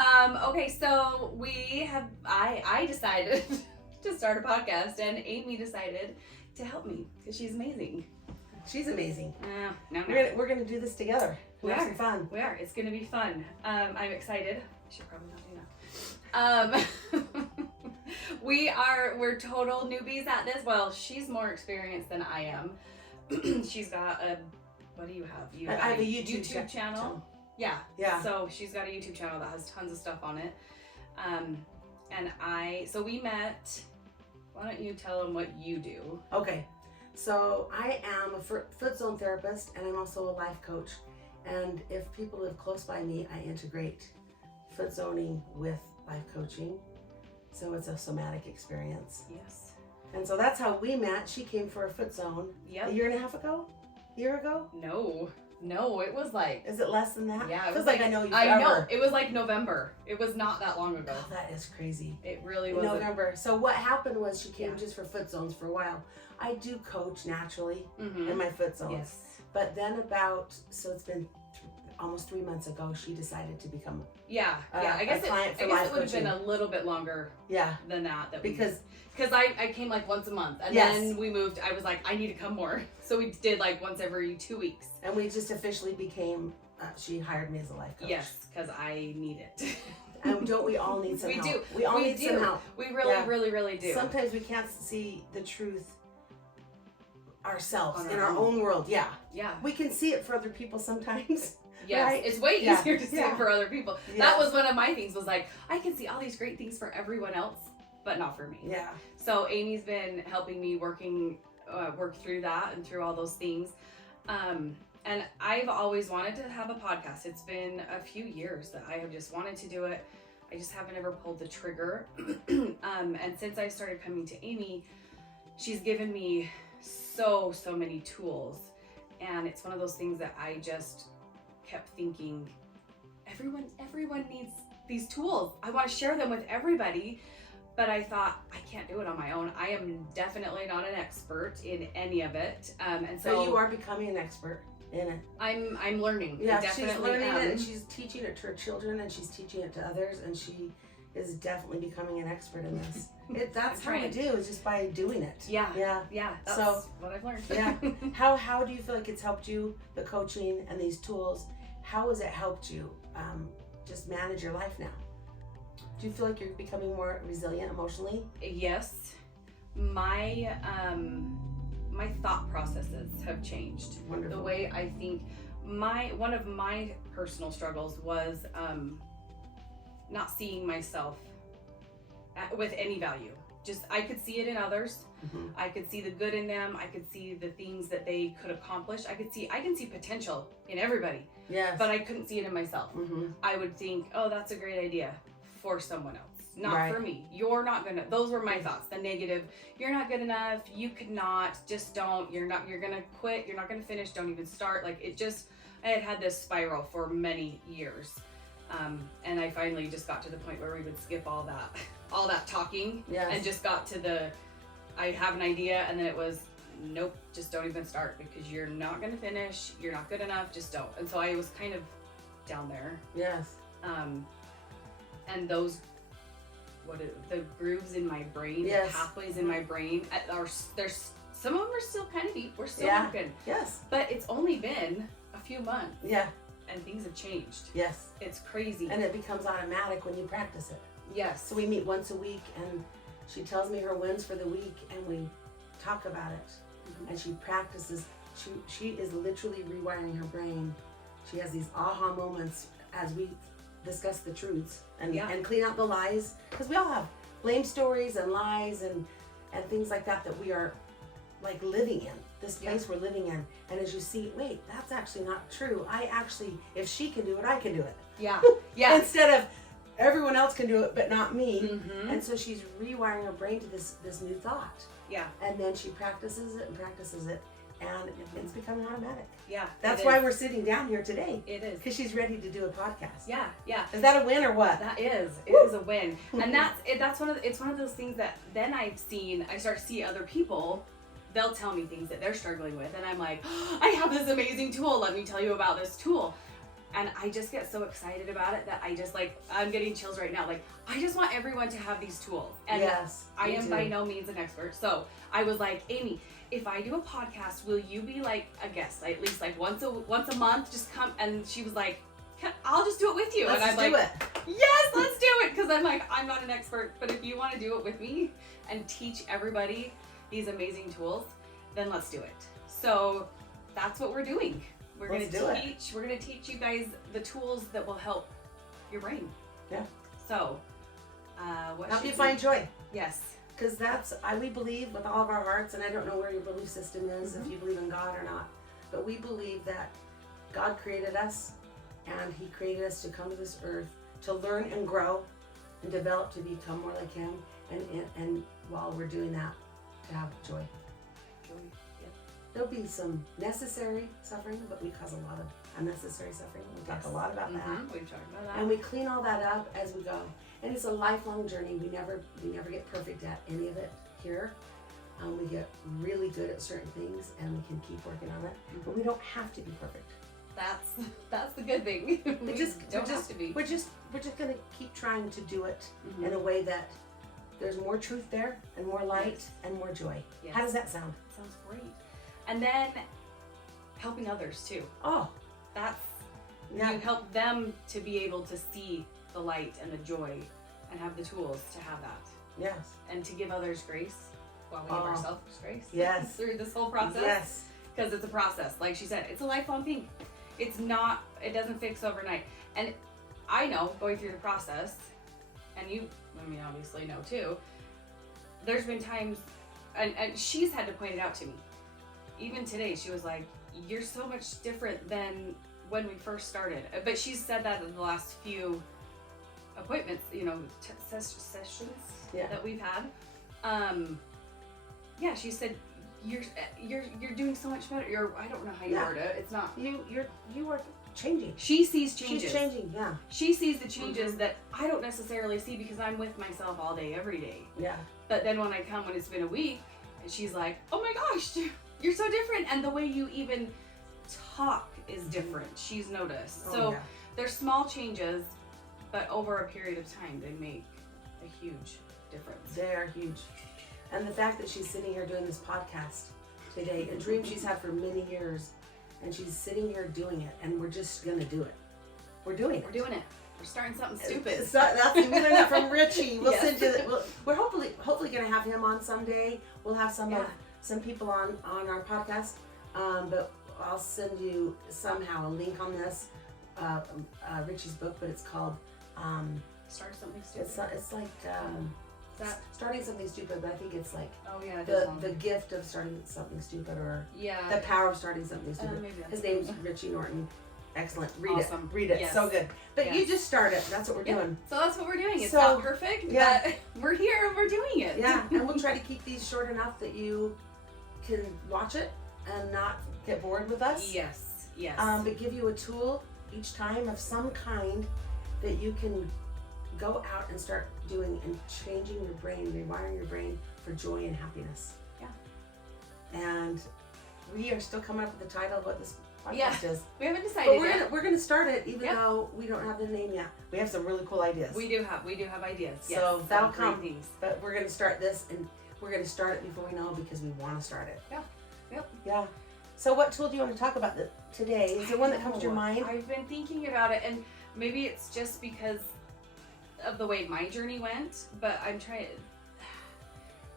Okay, so I decided to start a podcast, and Amy decided to help me because she's amazing. She's amazing. No. We're gonna do this together. We Have are. some fun. We are. It's gonna be fun. I'm excited. I should probably not do that. We're total newbies at this. Well, she's more experienced than I am. She's got a, what do you have? I have a YouTube channel. Yeah. Yeah. So she's got a YouTube channel that has tons of stuff on it. So we met. Why don't you tell them what you do? Okay. So I am a foot zone therapist, and I'm also a life coach. And if people live close by me, I integrate foot zoning with life coaching. So it's a somatic experience. Yes. And so that's how we met. She came for a foot zone Yep. a year and a half ago? Year ago? No, it was like. Is it less than that? Yeah, it Feels was like I know you I forever. know. It was like November. It was not that long ago. Oh, that is crazy. It really In was. November. So what happened was she came Yeah. just for foot zones for a while. I do coach naturally Mm-hmm. in my foot zones. Yes. But then it's been almost 3 months ago, she decided to become, Yeah. I a guess client for it life would have been coaching. a little bit longer yeah, than that. because I came like once a month, and Yes. then we moved. I was like, I need to come more, so we did like once every 2 weeks. and we just officially became, she hired me as a life coach. Yes, because I need it. And don't we all need some We help? do. We all We need do. some help. We really, Yeah. really do. Sometimes we can't see the truth ourselves On in our our own. own world. Yeah. Yeah. We can see it for other people sometimes. Yes, Right? it's way Yeah. easier to see Yeah. it for other people. Yeah. That was one of my things. Was like, I can see all these great things for everyone else, but not for me. Yeah. So Amy's been helping me work through that and through all those things. And I've always wanted to have a podcast. It's been a few years that I have just wanted to do it. I just haven't ever pulled the trigger. And since I started coming to Amy, she's given me so many tools. And it's one of those things that I just kept thinking, everyone needs these tools. I want to share them with everybody. But I thought, I can't do it on my own. I am definitely not an expert in any of it. And so But you are becoming an expert in it. I'm learning. I Yeah, she's definitely learning am. it, and she's teaching it to her children, and she's teaching it to others, and she is definitely becoming an expert in this. That's how we trying. do, is just by doing it. Yeah. Yeah. Yeah, that's So, what I've learned. Yeah. How do you feel like it's helped you, the coaching and these tools? How has it helped you just manage your life now? Do you feel like you're becoming more resilient emotionally? Yes. My my thought processes have changed. Wonderful. The way I think. One of my personal struggles was not seeing myself with any value. Just I could see it in others. Mm-hmm. I could see the good in them. I could see the things that they could accomplish. I can see potential in everybody, Yes. but I couldn't see it in myself. Mm-hmm. I would think, oh, that's a great idea for someone else, not Right. for me. You're not gonna. Those were my thoughts. The negative. You're not good enough. You could not. Just don't. You're not. You're gonna quit. You're not gonna finish. Don't even start. Like it just. I had this spiral for many years, and I finally just got to the point where we would skip all that talking, Yes. and just got to the. I have an idea, and then it was, nope, just don't even start because you're not gonna finish. You're not good enough. Just don't. And so I was kind of down there. Yes. And those, the grooves in my brain, Yes. the pathways in my brain, there's some of them are still kind of deep. We're still Yeah. working, Yes. but it's only been a few months, Yeah. and things have changed. Yes. It's crazy. And it becomes automatic when you practice it. Yes. So we meet once a week, and she tells me her wins for the week, and we talk about it. Mhm. And she practices. She is literally rewiring her brain. She has these aha moments as we discuss the truths and Yeah. and clean out the lies, because we all have blame stories and lies and things like that we are like living in this place we're living in. And as you see, wait, that's actually not true. If she can do it, I can do it. Yeah. Yeah. Instead of everyone else can do it but not me. Mhm. And so she's rewiring her brain to this new thought, Yeah. and then she practices it, and it's becoming automatic. Yeah. That's it why is. we're sitting down here today, It is. because she's ready to do a podcast. Yeah. Yeah. Is that a win or what? That is. It Woo. is a win. And that's one of those things that then I start to see other people. They'll tell me things that they're struggling with, and I'm like, oh, I have this amazing tool. Let me tell you about this tool. And I just get so excited about it that I just like, I'm getting chills right now. Like, I just want everyone to have these tools. And yes, I me am too. by no means an expert. So I was like, Amy, if I do a podcast, will you be like a guest? At least like once a month, just come. And she was like, I'll just do it with you. Let's and I'm just like, do it. yes, let's do it. Because I'm like, I'm not an expert, but if you want to do it with me and teach everybody these amazing tools, then let's do it. So that's what we're doing. We're going Let's to do it. teach. We're going to teach you guys the tools that will help your brain. Yeah. So, what Help should you we- find joy. Yes. Because we believe with all of our hearts, and I don't know where your belief system is, if you believe in God or not, but we believe that God created us, and He created us to come to this earth to learn and grow and develop to become more like Him, and while we're doing that, to have joy. Joy. Yep. There'll be some necessary suffering, but we cause a lot of unnecessary suffering. We talk a lot about that. We've talked about that. And we clean all that up as we go. And it's a lifelong journey. We never get perfect at any of it here. We get really good at certain things, and we can keep working on it. But we don't have to be perfect. That's the good thing. We don't have to be. We're just gonna keep trying to do it in a way that there's more truth there, and more light, Yes. and more joy. Yes. How does that sound? Sounds great. And then helping others too. Oh, That's yeah. you help them to be able to see the light and the joy and have the tools to have that. Yes. And to give others grace while we give Oh. ourselves grace. Yes. Through this whole process. Yes. Because it's a process. Like she said, it's a lifelong thing. It doesn't fix overnight. And I know, going through the process, and you, obviously know too, there's been times, and she's had to point it out to me. Even today, she was like, you're so much different than when we first started. But she's said that in the last few appointments, sessions Yeah. that we've had. Yeah, she said, you're doing so much better. I don't know how you Yeah. word it. It's not. You are changing. She sees changes. She's changing. Yeah. She sees the changes that I don't necessarily see because I'm with myself all day, every day. Yeah. But then when I come, when it's been a week, and she's like, oh my gosh, you're so different. And the way you even talk is different. She's noticed. Oh, So yeah. there's small changes, but over a period of time, they make a huge difference. They are huge. And the fact that she's sitting here doing this podcast today, a dream she's had for many years, and she's sitting here doing it, and we're just gonna do it. We're doing it. We're doing it. We're starting something stupid. We learned that from Richie. We'll Yes. send you. We're hopefully gonna have him on someday. We'll have some people on our podcast, but I'll send you somehow a link on this Richie's book, but it's called Start something stupid. it's like that? starting something stupid, but I think it's like Oh yeah, it does sound- the gift of starting something stupid, or yeah. the power of starting something stupid. Maybe that's His name's Richie Norton. Excellent. Read Awesome. it. Read it. Yes. So good. But Yes. you just start it. That's what we're Yeah. doing. So that's what we're doing. It's So, not perfect, yeah. but we're here and we're doing it. Yeah, and we'll try to keep these short enough that you can watch it and not get bored with us. Yes. Yes. But give you a tool each time of some kind that you can go out and start doing and changing your brain, rewiring your brain for joy and happiness. Yeah. And we are still coming up with the title of what this podcast Yeah. is. we haven't But decided yet. we're gonna start it even Yeah. though we don't have the name yet. We have some really cool ideas. We do have ideas. So Yes, that'll some great come. things. But we're gonna start this, and we're gonna start it before we know because we want to start it. Yeah. Yep. Yeah. So what tool do you want to talk about today? Is there one that comes to your mind? I've been thinking about it, and maybe it's just because of the way my journey went, but I'm trying.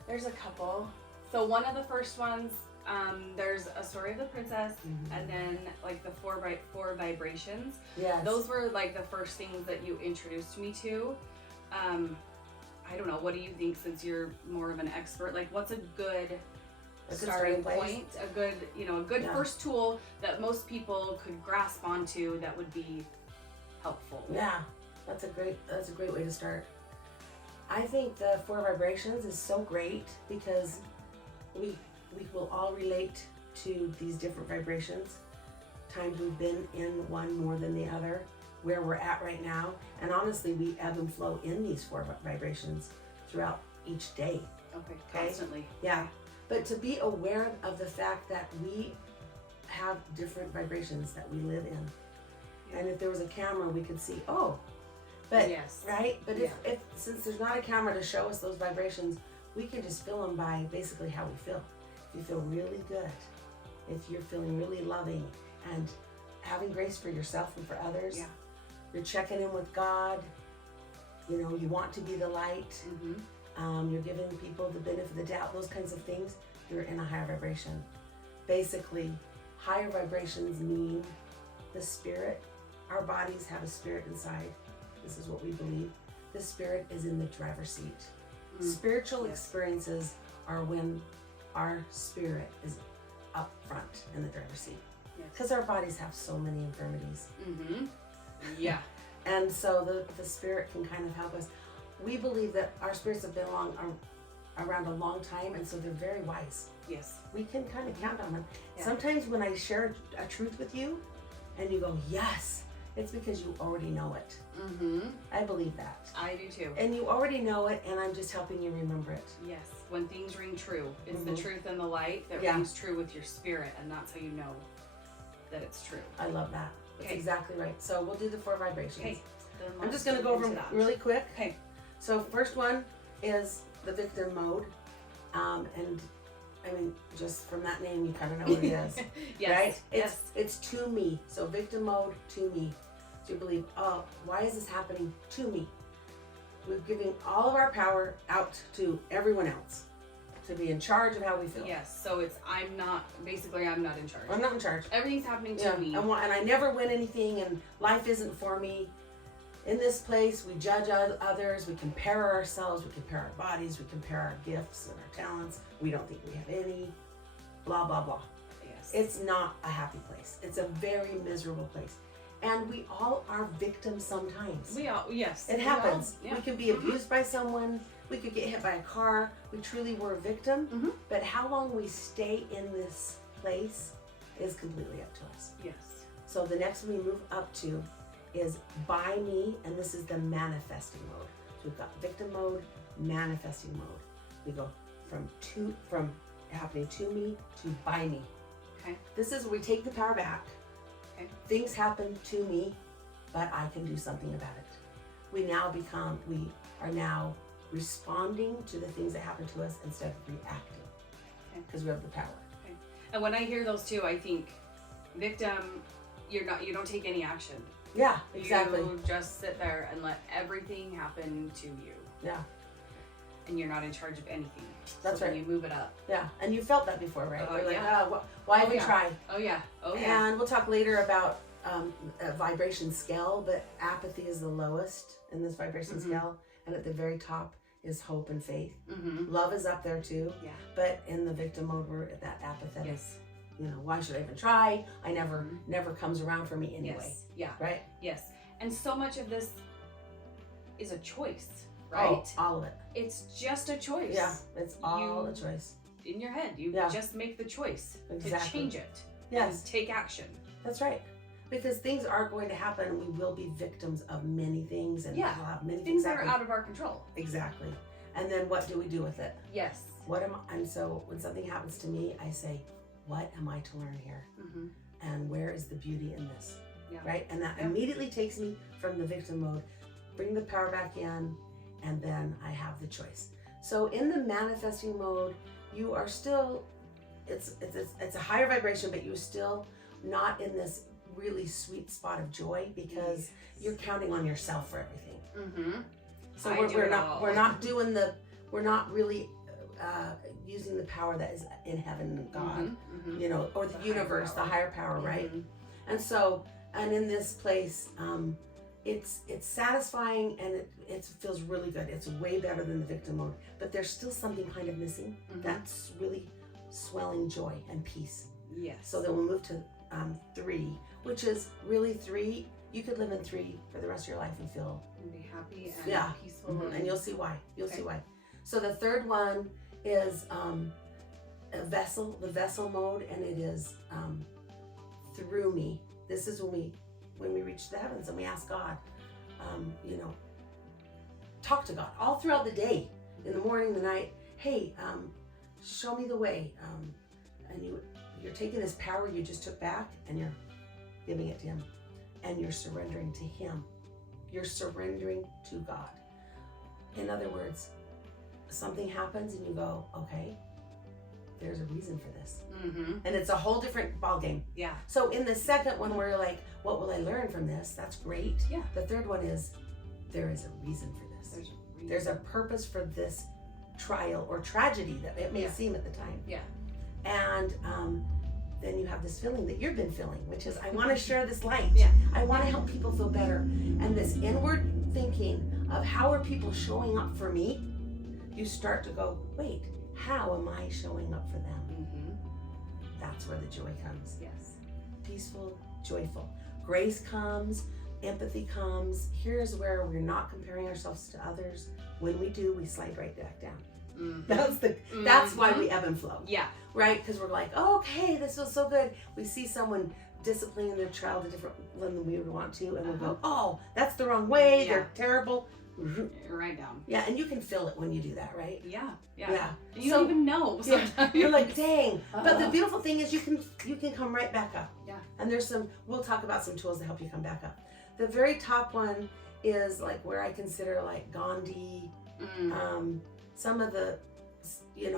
There's a couple. So one of the first ones, there's a story of the princess, and then like the four vibrations. Yes. Those were like the first things that you introduced me to. I don't know. What do you think, since you're more of an expert? Like, what's a good starting place. point? A good Yeah. first tool that most people could grasp onto that would be helpful. Yeah, that's a great way to start. I think the 4 vibrations is so great because we will all relate to these different vibrations. Times we've been in one more than the other, where we're at right now, and honestly, we ebb and flow in these 4 vibrations throughout each day. Okay. Okay. Constantly. Yeah, but to be aware of the fact that we have different vibrations that we live in. And if there was a camera, we could see, oh, but, yes. right? But if since there's not a camera to show us those vibrations, we can just feel them by basically how we feel. If you feel really good, if you're feeling really loving and having grace for yourself and for others, you're checking in with God, you know, you want to be the light, you're giving people the benefit of the doubt, those kinds of things, you're in a higher vibration. Basically, higher vibrations mean the spirit. Our bodies have a spirit inside. This is what we believe. The spirit is in the driver's seat. Spiritual experiences are when our spirit is up front in the driver's seat. Because our bodies have so many infirmities. Yeah. And so the spirit can kind of help us. We believe that our spirits have been around a long time, and so they're very wise. Yes. We can kind of count on them. Yeah. Sometimes when I share a truth with you and you go, yes, it's because you already know it. I believe that. I do too. And you already know it, and I'm just helping you remember it. Yes. When things ring true, it's the truth and the light that rings true with your spirit, and that's how you know that it's true. I love that. That's Okay. exactly right. So we'll do the 4 vibrations. Okay. I'm just going to go over them really quick. Okay. So first one is the victim mode. And I mean, just from that name, you kind of know what it is. Yes. Right? Yes. It's to me. So victim mode, to me. So you believe, oh, why is this happening to me? We're giving all of our power out to everyone else to be in charge of how we feel. Yes. So it's I'm not in charge. I'm not in charge. Everything's happening to me. And I never win anything, and life isn't for me. In this place, we judge others, we compare ourselves, we compare our bodies, we compare our gifts and our talents. We don't think we have any. Blah, blah, blah. Yes. It's not a happy place. It's a very miserable place. And we all are victims sometimes. Yes. It happens. Yeah. We can be abused by someone. We could get hit by a car. We truly were a victim. But how long we stay in this place is completely up to us. Yes. So the next one we move up to is by me, and this is the manifesting mode. So we've got victim mode, manifesting mode. We go from happening to me to by me. Okay. This is where we take the power back. Okay. Things happen to me, but I can do something about it. We are now responding to the things that happen to us instead of reacting. Because we have the power. Okay. And when I hear those two, I think victim, you don't take any action. Yeah, exactly. You just sit there and let everything happen to you. Yeah. And you're not in charge of anything. That's so right. Then you move it up. Yeah, and you felt that before, right? You're like, yeah. why even try? Oh yeah. Oh yeah. And we'll talk later about a vibration scale, but apathy is the lowest in this vibration scale, and at the very top is hope and faith. Love is up there too. Yeah. But in the victim mode, we're at that apathetic. You know, why should I even try? I never comes around for me anyway. Yes. Yeah. Right? Yes. And so much of this is a choice, right? Oh, all of it. It's just a choice. Yeah, it's all a choice. In your head, you just make the choice to change it. Yes. And take action. That's right. Because things are going to happen, and we will be victims of many things, and we'll have many things that happen. are out of our control. Exactly. And then what do we do with it? Yes. And so when something happens to me, I say, what am I to learn here? And where is the beauty in this? Yeah. Right? And that immediately takes me from the victim mode, bring the power back in, and then I have the choice. So in the manifesting mode, you are still, it's a higher vibration, but you're still not in this really sweet spot of joy because you're counting on yourself for everything. So we're not really using the power that is in heaven and God, you know, or the universe, the higher power, right? And so, and in this place, it's satisfying, and it feels really good. It's way better than the victim mode, but there's still something kind of missing. That's really swelling joy and peace. Yes. So then we'll move to 3, which is really 3. You could live in 3 for the rest of your life and feel be happy and peaceful. And you'll see why. You'll see why. So the third one is the vessel mode, and it is through me. This is when we reach the heavens and we ask God, you know, talk to God all throughout the day, in the morning, the night. Hey, show me the way. And you're taking this power you just took back and you're giving it to Him. and you're surrendering to Him. You're surrendering to God. In other words, something happens and you go, okay, there's a reason for this. Mm-hmm. And it's a whole different ballgame. Yeah. So in the second one, we're like, what will I learn from this? That's great. Yeah. The third one is, there is a reason for this. There's a purpose for this trial or tragedy that it may seem at the time. Yeah. And then you have this feeling that you've been feeling, which is, I want to share this light. Yeah. I want to help people feel better. And this inward thinking of how are people showing up for me, you start to go, wait, how am I showing up for them? Mm-hmm. That's where the joy comes. Yes. Peaceful, joyful. Grace comes, empathy comes. Here's where we're not comparing ourselves to others. When we do, we slide right back down. Mm-hmm. That's why we ebb and flow. Yeah. Right? Because we're like, oh, okay, this was so good. We see someone disciplining their child a different than we would want to, and we'll go, oh, that's the wrong way. Yeah. They're terrible. Right down. Yeah, and you can feel it when you do that, right? Yeah. Yeah. You So- don't even know Yeah. sometimes. You're like, dang. But the beautiful thing is you can come right back up. Yeah. And we'll talk about some tools to help you come back up. The very top one is like where I consider like Gandhi, Mm. some of the,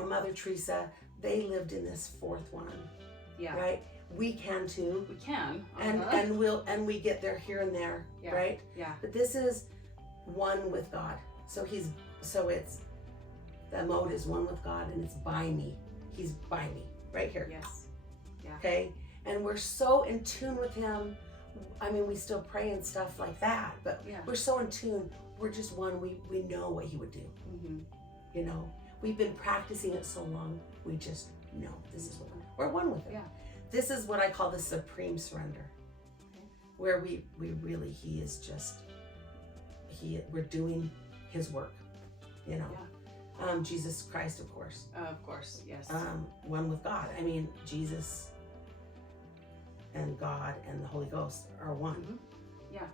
Mother Teresa, they lived in this fourth one, Yeah. right? We can too. We can. And we get there here and there, Yeah. right? Yeah. But this is one with God. So it's the mode is one with God, and it's by me. He's by me right here. Yes. Yeah. Okay. And we're so in tune with Him. I mean, we still pray and stuff like that, but Yeah. we're so in tune. We're just one. We know what He would do. Mm-hmm. We've been practicing it so long. We just know this is what we're one with Him. Yeah. This is what I call the supreme surrender, Okay. where we really He is just we're doing His work. Jesus Christ, of course. Of course. Yes. One with God. I mean, Jesus and God and the Holy Ghost are one. Mhm. Yeah.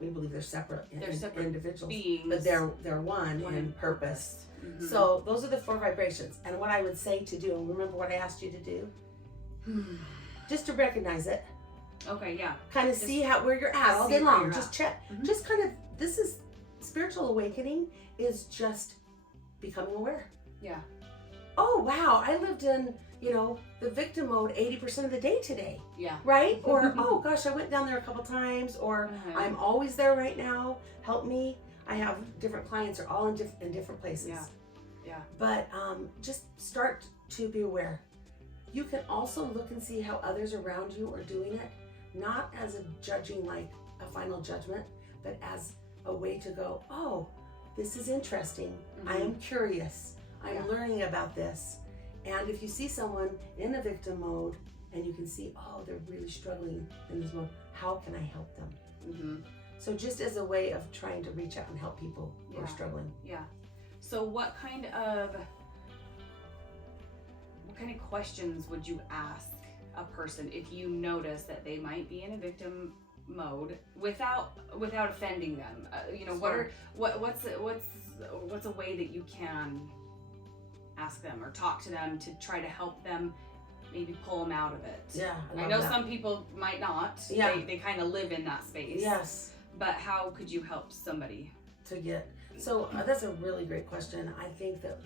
We believe they're separate, They're separate individuals, beings. but they're one One in purpose. Mhm. So those are the 4 vibrations. And what I would say to do, and remember what I asked you to do, just to recognize it, Okay. Yeah. kind of Just see where you're at all see day where long. you're Just at. check. Mhm. Just kind of, this is spiritual awakening is just becoming aware. Yeah. Oh, wow, I lived in, the victim mode 80% of the day today, Yeah. right? Or, oh gosh, I went down there a couple times, or Uh-huh. I'm always there right now, help me. I have different clients are all in different places. Yeah. Yeah. But just start to be aware. You can also look and see how others around you are doing it, not as a judging like a final judgment, but as a way to go, oh, this is interesting. I am curious. I'm Yeah. learning about this. And if you see someone in a victim mode and you can see, oh, they're really struggling in this mode, how can I help them? Mm-hmm. So just as a way of trying to reach out and help people who Yeah. are struggling. Yeah. So what kind of questions would you ask a person if you notice that they might be in a victim mode without offending them? What's a way that you can ask them or talk to them to try to help them maybe pull them out of it? Yeah, I love know that. some people might not. Yeah. They kind of live in that space. Yes. But how could you help somebody? So that's a really great question. I think that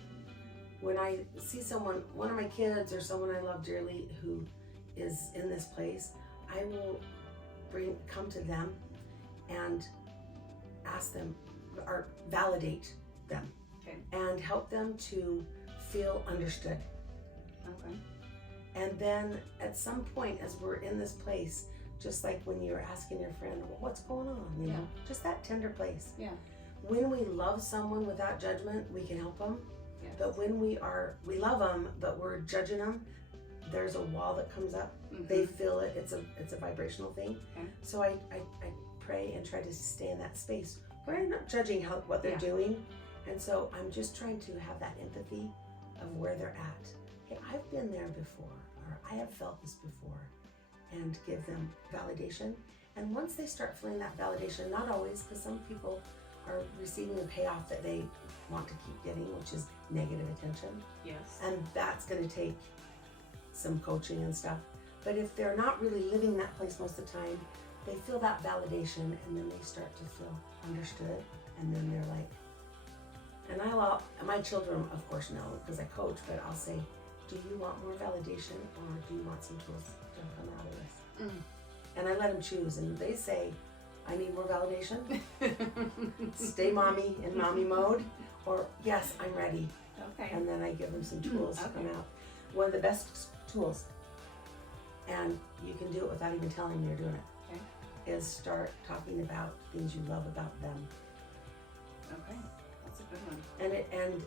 when I see someone, one of my kids or someone I love dearly who is in this place, I will come to them and ask them or validate them. Okay. And help them to feel understood. Okay. And then at some point as we're in this place, just like when you're asking your friend, well, what's going on? Yeah. Just that tender place. Yeah. When we love someone without judgment, we can help them. Yes. But when we love them, but we're judging them, there's a wall that comes up. Mhm. They feel it. It's a vibrational thing. Okay. So I pray and try to stay in that space where I'm not judging what they're Yeah. doing. And so I'm just trying to have that empathy of where they're at. Hey, I've been there before, or I have felt this before, and give them validation. And once they start feeling that validation, not always, because some people are receiving a payoff that they want to keep getting, which is negative attention. Yes. And that's going to take some coaching and stuff. But if they're not really living that place most of the time, they feel that validation, and then they start to feel understood, and then they're like, and my children, of course, know because I coach, but I'll say, do you want more validation, or do you want some tools to come out of this? And I let them choose, and they say, I need more validation. Stay mommy in mommy mode, or yes, I'm ready. Okay. And then I give them some tools to come out. One of the best tools, and you can do it without even telling them you're doing it, is start talking about things you love about them. Okay, that's a good one. And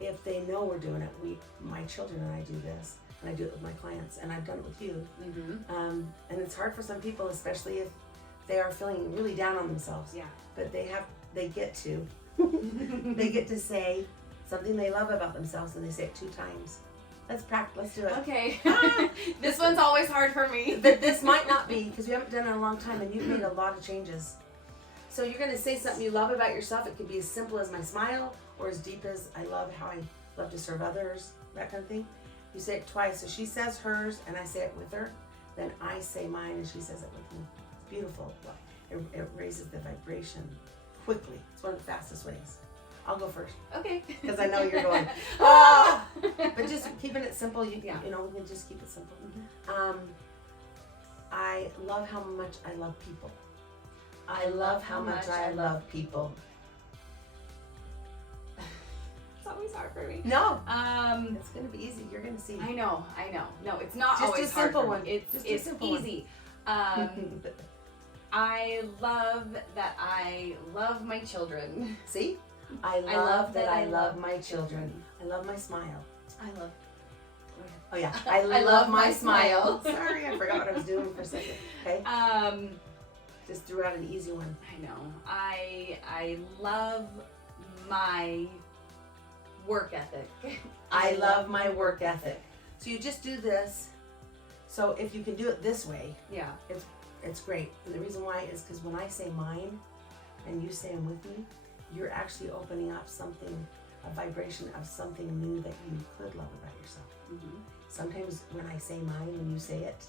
if they know we're doing it, my children and I do this, and I do it with my clients, and I've done it with you. And it's hard for some people, especially if they are feeling really down on themselves. Yeah. But they get to say something they love about themselves, and they say it 2 times. Let's practice. Let's do it. Okay. This one's always hard for me. But this might not be, because we haven't done it in a long time, and you've made a lot of changes. So you're going to say something you love about yourself. It could be as simple as my smile, or as deep as I love how I love to serve others, that kind of thing. You say it twice. So she says hers, and I say it with her. Then I say mine, and she says it with me. It's beautiful. It raises the vibration quickly. It's one of the fastest ways. I'll go first. Okay. Because I know you're going, ah! But just keeping it simple, you know, we can just keep it simple. I love how much I love people. I love how much I love people. It's always hard for me. No. It's going to be easy. You're going to see. I know. No, it's not Just always a hard simple for one. me. Just It's a simple easy. I love that I love my children. See? I love that I love my children. I love my smile. I love. Oh yeah. I love my smile. Sorry, I forgot what I was doing for a second. Okay. Just threw out an easy one. I know. I love my work ethic. I love my work ethic. So you just do this. So if you can do it this way, Yeah. it's great. And the reason why is because when I say mine and you say them with me, you're actually opening up something, a vibration of something new that you could love about yourself. Sometimes when I say mine and you say it,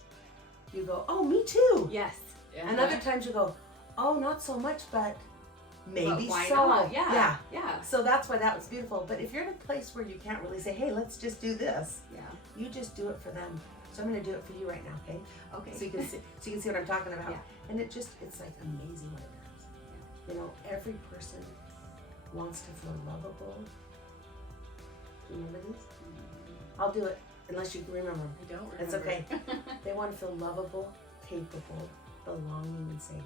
you go, oh, me too. Yes. And other times you go, oh, not so much, but maybe But why so. not? Yeah. So that's why that was beautiful. But if you're in a place where you can't really say, hey, let's just do this, Yeah. you just do it for them. So I'm going to do it for you right now, okay? Okay. So you can see what I'm talking about. Yeah. And it's like amazing what it does. You know, every person wants to feel lovable. Do you remember these? I'll do it unless you can remember them. I don't remember. It's okay. They want to feel lovable, capable, belonging, and safe.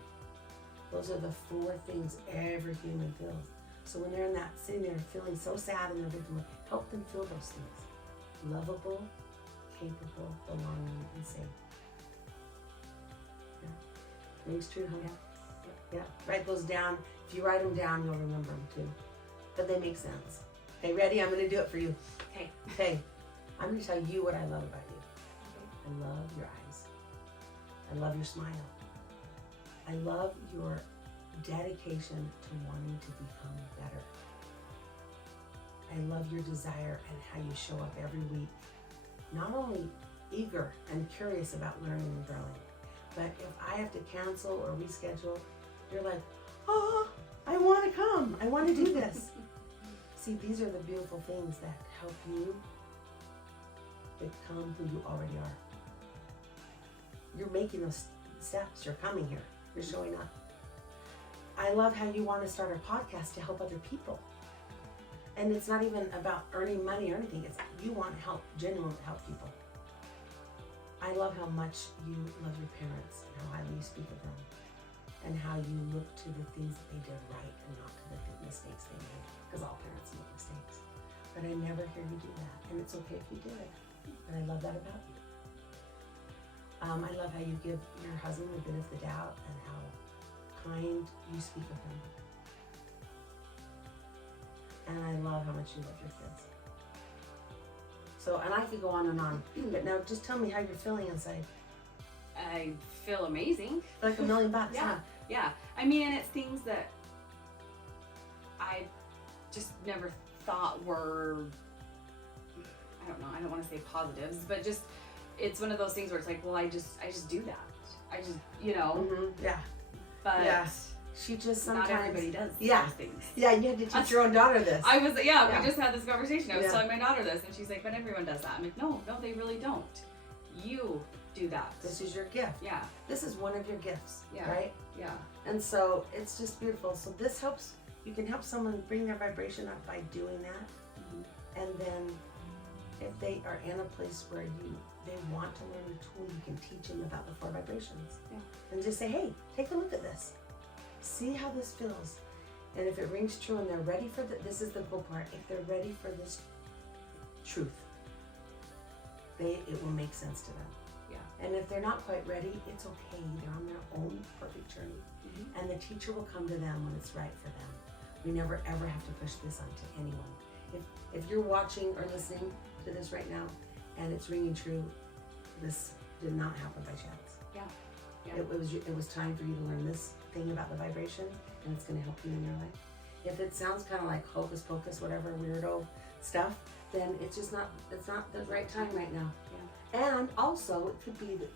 Those are the 4 things every human feels. So when they're in that, sitting there feeling so sad and everything, help them feel those things. Lovable, capable, belonging, and safe. Yeah. Rings true, huh? Yeah. Write those down. If you write them down, you'll remember them too. But they make sense. Okay, ready? I'm going to do it for you. Okay. I'm going to tell you what I love about you. I love your eyes. I love your smile. I love your dedication to wanting to become better. I love your desire and how you show up every week. Not only eager and curious about learning and growing, but if I have to cancel or reschedule, you're like, oh, I want to come. I want to do this. See, these are the beautiful things that help you become who you already are. You're making those steps. You're coming here. You're showing up. I love how you want to start a podcast to help other people. And it's not even about earning money or anything. It's you want to help, genuinely help people. I love how much you love your parents and how highly you speak of them. And how you look to the things that they did right and not to the mistakes they made. Because all parents make mistakes. But I never hear you do that. And it's okay if you do it. And I love that about you. I love how you give your husband the benefit of the doubt and how kind you speak of him. And I love how much you love your kids. So, and I could go on and on. But now just tell me how you're feeling inside. I feel amazing. Like $1 million, huh? Yeah. I mean, and it's things that I just never thought were, I don't know, I don't want to say positives, but just, it's one of those things where it's like, well, I just do that. I just, you know, Yeah. but Yeah. She just sometimes. not everybody does Yeah. those things. Yeah, you had to teach your own daughter this. We just had this conversation. I was Yeah. telling my daughter this, and she's like, but everyone does that. I'm like, no, they really don't. You do that. This is your gift. Yeah, This is one of your gifts, Yeah. right? yeah, And so it's just beautiful. So this helps, you can help someone bring their vibration up by doing that. Mhm. And then if they are in a place where they want to learn a tool, you can teach them about the 4 vibrations. Yeah. And just say, hey, take a look at this. See how this feels. And if it rings true and they're ready for this is the cool part. If they're ready for this truth, it will make sense to them. Yeah. And if they're not quite ready, it's okay. They're on their own perfect journey. Mhm. And the teacher will come to them when it's right for them. We never ever have to push this onto anyone. If you're watching or listening to this right now and it's ringing true, this did not happen by chance. Yeah. Yeah. It was time for you to learn this thing about the vibration, and it's going to help you in your life. If it sounds kind of like hocus pocus, whatever weirdo stuff, then it's not the right time right now. Yeah. And also it could be that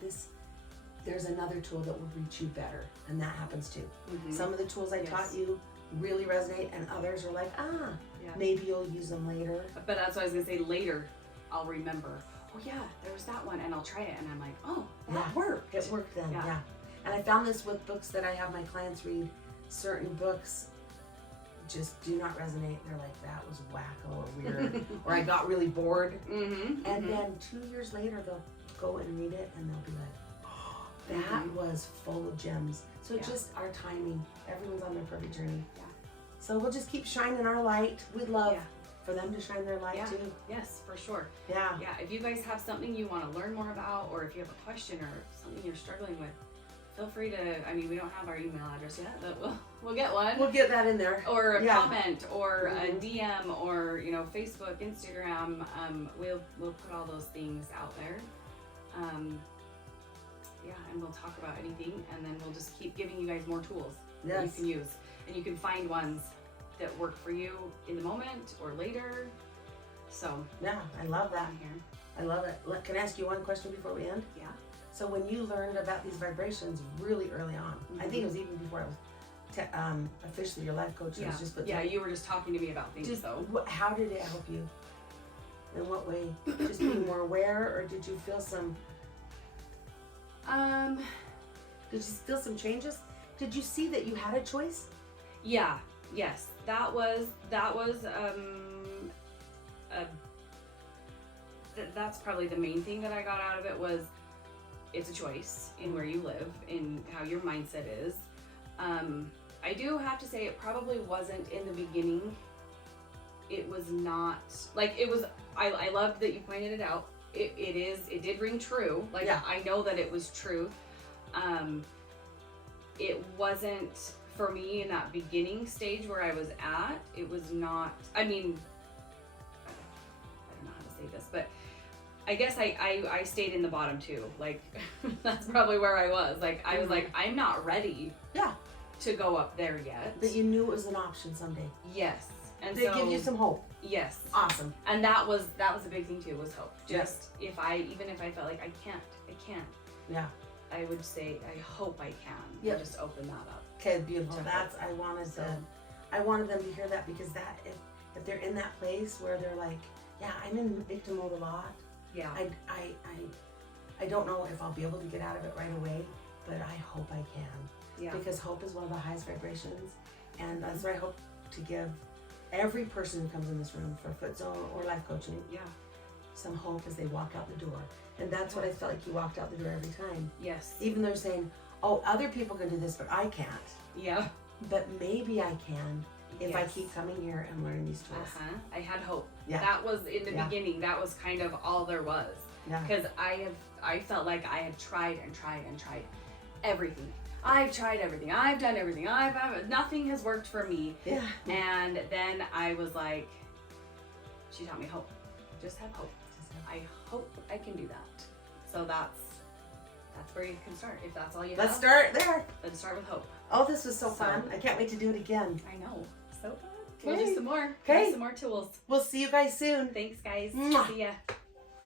there's another tool that will reach you better, and that happens too. Mhm. Some of the tools I taught you really resonate, and others are like, Yeah. maybe you'll use them later. But that's what I was gonna say. Later, I'll remember. Oh yeah, there was that one, and I'll try it, and I'm like, oh, that Yeah. worked. It worked then, Yeah. yeah. And I found this with books that I have my clients read. Certain books just do not resonate. They're like, that was wacko or weird, or I got really bored. Mm-hmm. And then 2 years later, they'll go and read it, and they'll be like, oh, that was full of gems. So just our timing. Everyone's on their perfect journey. Yeah. So we'll just keep shining our light. We'd love Yeah. for them to shine their light too. Yes, for sure. Yeah. Yeah, if you guys have something you want to learn more about, or if you have a question or something you're struggling with, feel free to. I mean, we don't have our email address yet, but we'll get one. We'll get that in there. Or a Yeah. comment, or a Mhm. DM, or Facebook, Instagram. We'll put all those things out there. And we'll talk about anything, and then we'll just keep giving you guys more tools that you Yes. can use, and you can find ones that work for you in the moment or later. So Yeah, I love that. I'm here. I love it. Can I ask you one question before we end? Yeah. So when you learned about these vibrations really early on, I think it was even before I was officially your life coach. It was just You were just talking to me about things. So how did it help you? In what way? Just being more aware, or did you feel some? Did you feel some changes? Did you see that you had a choice? yeah, yes, that was that's probably the main thing that I got out of it. Was it's a choice in where you live, in how your mindset is. I do have to say it probably wasn't in the beginning. It was not like it was. I loved that you pointed it out. It did ring true. Like Yeah. I know that it was true. It wasn't for me in that beginning stage where I was at. It was not. I mean, I don't know how to say this, but I guess I stayed in the bottom too. Like that's probably where I was. Like I was like, I'm not ready. Yeah. To go up there yet. But you knew it was an option someday. Yes. And Did so it give you some hope? yes. Awesome. And that was a big thing too, was hope. Just even if I felt like I can't, Yeah. I would say I hope I can. Yep. And just open that up. Okay, beautiful. To That's hope. I wanted them to hear that, because that if they're in that place where they're like, yeah, I'm in victim mode a lot. Yeah. I don't know if I'll be able to get out of it right away, but I hope I can. Yeah. Because hope is one of the highest vibrations, and that's what I hope to give every person who comes in this room for Foot Zone or life coaching, Yeah. some hope as they walk out the door. And that's what I felt like you walked out the door every time. Yes. Even though they're saying, oh, other people can do this, but I can't. Yeah. But maybe I can if I Yes. keep coming here and learning these tools. I had hope. Yeah. That was in the Yeah. beginning. That was kind of all there was. Yeah. Because I felt like I had tried and tried and tried everything. I've tried everything. I've done everything. Nothing has worked for me. Yeah. And then I was like, she taught me hope. Just have hope. I hope I can do that. So that's where you can start. If that's all you Let's have, start there. then start with hope. Oh, this was so So- fun. I can't wait to do it again. I know. So fun. We'll do Okay. some more. Okay. Do some more tools. We'll see you guys soon. Thanks, guys. Mwah. See ya.